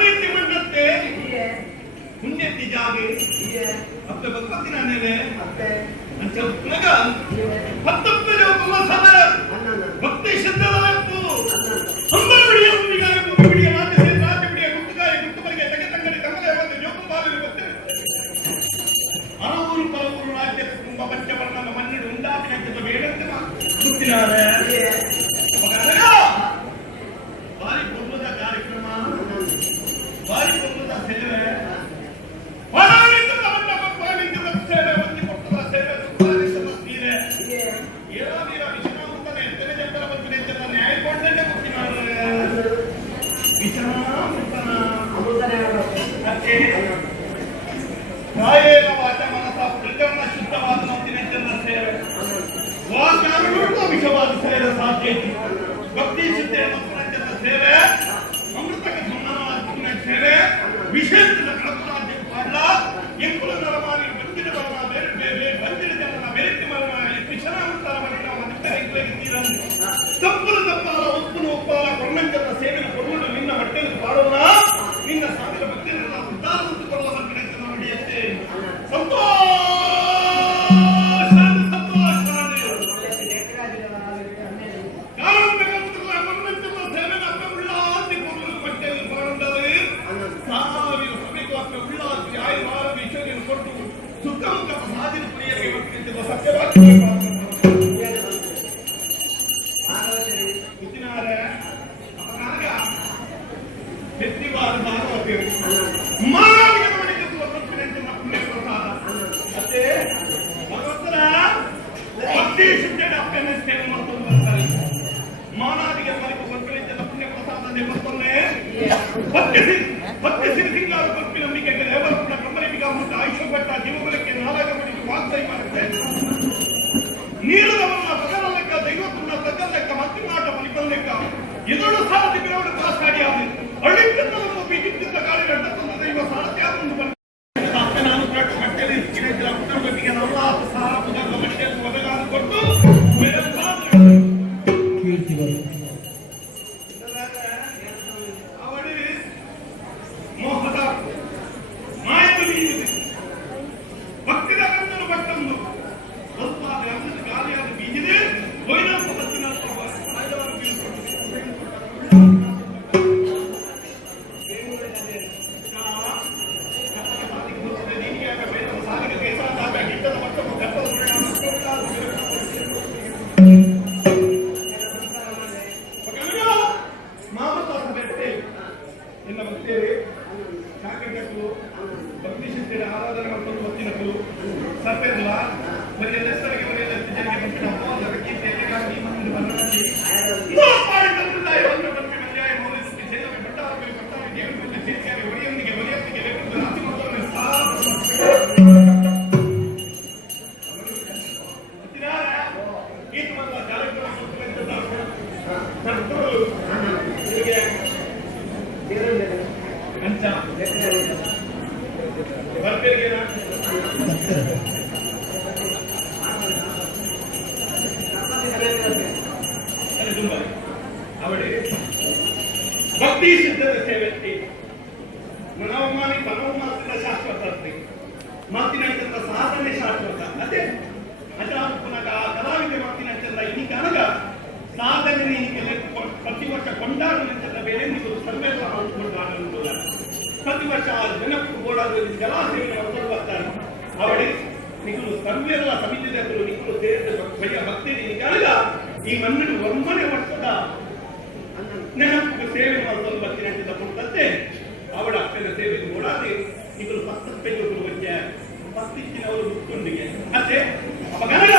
ಸಾಮರ್ಥ್ಯ ಬಂದತ್ತೆ ಪುಣ್ಯ ಜಾಗೆ ಮತ್ತೆ ಭಗವತಿನ ಮೇಲೆ. ಅಂತ ಹತ್ತೊಂಬತ್ತು ಒಬ್ಬ ಸಮರ. ಭಕ್ತಿ ಶಬ್ದವಾಗಬೇಕು ಸಂಬಳ ರಾಜ್ಯ ಬಿಡಿಯ ಗುಟ್ಟುಗಾರಿ ಗುಟ್ಟುಗಳಿಗೆ ತೆಗೆತಂಗಡಿ ತಮ್ಮದೇ ಬೇಡಂತೆ ಗೊತ್ತಿದ್ದಾರೆ Yeah, yeah, yeah. ಮಡಿಗೆ ವಾಗ್ದಾಯಿ ಮಾಡುತ್ತೆ ನೀರದವನ್ನ ಪಗಲಲೆಕ್ಕ ದೈವತನ್ನ ಲೆಕ್ಕ ಮತ್ತೆ ಮಾಟ ಮಲಿಪಲ್ಲೆಕ್ಕ ಇದೊಳು contigo. ಸತ್ಯಲ್ಲ ಬರೀ ಹೆಸರಿಗೆ ಬರೀ ಜನರಿಗೆ ಭಕ್ತಿನ ಅಪವಾದ ಕೀರ್ತಿಯಲ್ಲಿ ಗಾಗಿ ಮಂದಿರ ಬನ್ನಡಿ ತಂದಾಯ ಭಕ್ತಿ ಸಿದ್ಧದ ಸೇವೆತ್ತಿ ಮನೋಮಾನಿ ಮನೋಮಾನದ ಶಾಶ್ವತ ಅಸ್ತಿ ಮಾತಿನಂತ ಸಾಧನೆ ಶಾಶ್ವತ. ಅದೇ ಅದ ಪುನಃ ಕಲಾವಿದ ಮಾತಿನಂತ ಈ ಕನಗ ಸಾಧನೆ ಪ್ರತಿ ವರ್ಷ ಕೊಂಡಾಡುವಂತ ಬೇರೆ ನೀವು ಸರ್ವೇ ಕೊಂಡಾಡುವುದು ಪ್ರತಿ ವರ್ಷ ಜನಕ್ಕೆ ಓಡಾಡುವ ಜಲಾಶಯವನ್ನು ಹೊರಕೊಂಡು ಬರ್ತಾರೆ ಅವಳಿ ನಿಗಳು ಸರ್ವೆಲ್ಲ ಸಮಿತಿದರು ನಿಗಳು ಸೇರಿದ ಭಯ ಭಕ್ತಿ ನಿಜಾಗ ಈ ಮಣ್ಣಿನ ಒಮ್ಮನೆ ವರ್ಷದ ನೆನಪು ಸೇವೆ ಬರ್ತೀನಿ ಅಂತ ತಗೊಂಡಂತೆ ಅವಳ ಅಕ್ಕನ ಸೇವೆ ಓಡಾಡಿ ಇವರು ಪತ್ತಪ್ಪೆಗಳು ಬಗ್ಗೆ ಪತ್ತಿಚ್ಚಿನವರು ಮುಕ್ಕೊಂಡಿಗೆ ಮತ್ತೆ ಮಗನಗ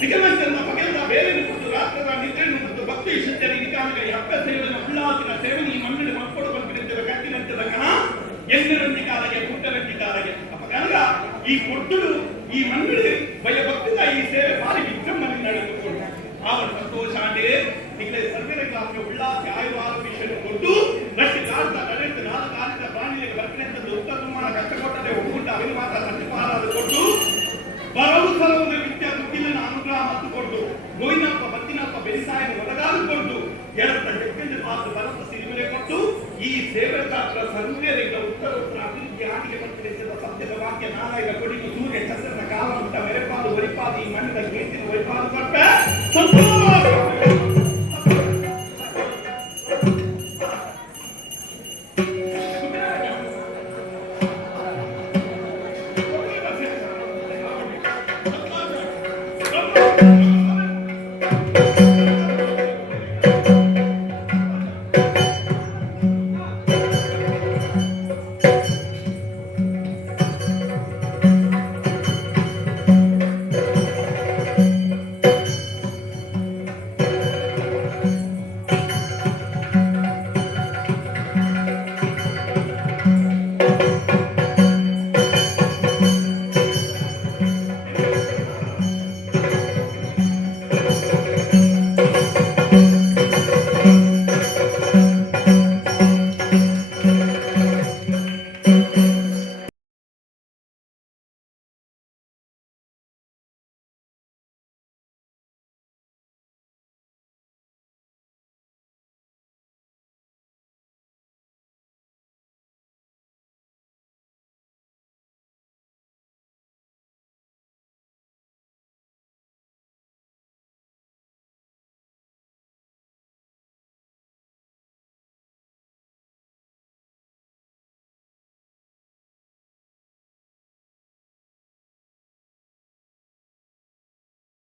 ನಿಗಮಂತನ ಮಗನ ಬೇರೆ ಕೊಟ್ಟು ರಾತ್ರದ ನಿದ್ರೆ ಮತ್ತು ಭಕ್ತಿ ಶುದ್ಧರಿ ನಿಕಾಲಿಗೆ ಅಕ್ಕ ಸೇವೆನ ಉಳ್ಳಾಸಿನ ಸೇವೆ ಈ ಮಣ್ಣಿನ ಮಕ್ಕಳು ಬಂದಿರುತ್ತೆ ಕಟ್ಟಿನಂತದ ಕಣ. ಎನ್ನರಂತಿ ಕಾಲಗೆ ಪುಟ್ಟರಂತಿ ಕಾಲಗೆ ಅಪಕಾರ ಈ ಕೊಟ್ಟಲು ಈ ಭಯ ಭಕ್ತಿದ ಈ ಸೇವೆ ಬಾರಿ ವಿಜೃಂಭಣೆ ನಡೆದುಕೊಂಡು. ಅವರು ಸಂತೋಷ ಆಂಡೇ ನಿಗಲೇ ಸರ್ವೇರ ಕ್ಲಾಸ್ ಉಳ್ಳಾಸಿ ಆಯುವಾದ ವಿಷಯ ಕೊಟ್ಟು ರಟ್ಟಿ ಕಾಲದ ಕಡೆಯಿಂದ ನಾಲ್ಕು ಕಾಲಿದ ಪ್ರಾಣಿಗಳಿಗೆ ಬರ್ತಿನಂತದ್ದು ಉತ್ತರ ಕೊಟ್ಟದೆ ಕಷ್ಟಕೊಟ್ಟದೆ ಒಕ್ಕೂಟ ಮಾತ್ರ ಸತ್ಯಪಾಲಾದ ಕೊಟ್ಟು ಬರವು ಸಲವುದ ವಿದ್ಯಾ, ದುಃಖಿಲ್ಲನ ಅನುಗ್ರಹ ಮತ್ತು ಕೊಟ್ಟು ಗೋವಿನಪ್ಪ ಬತ್ತಿನಪ್ಪ ಬೆರಿಸಾಯನ ಒಳಗಾಲು ಕೊಟ್ಟು ಎರಡು ಹೆಕ್ಕಂದು ಮಾತು ಬಲಸ ಸಿರಿಮನೆ ಕೊಟ್ಟು ಈ ಸೇವೆ ಗಾತ್ರ ಸರ್ವೇರಿಗೆ ಉತ್ತರ ಉತ್ತರ ಅಭಿವೃದ್ಧಿ ನಾಟಿಗೆ ಪ್ರಕಟಿಸಿದ ಸತ್ಯದ ವಾಕ್ಯ ನಾರಾಯಣ ಕೊಡಿಗೆ ಸೂರ್ಯ, ಚಂದ್ರನ ಕಾಲ ಮುಟ್ಟ ಮೆರೆಪಾದು ಒರಿಪಾದು ಈ ಮಣ್ಣಿನ ಒಳಿಪಾದ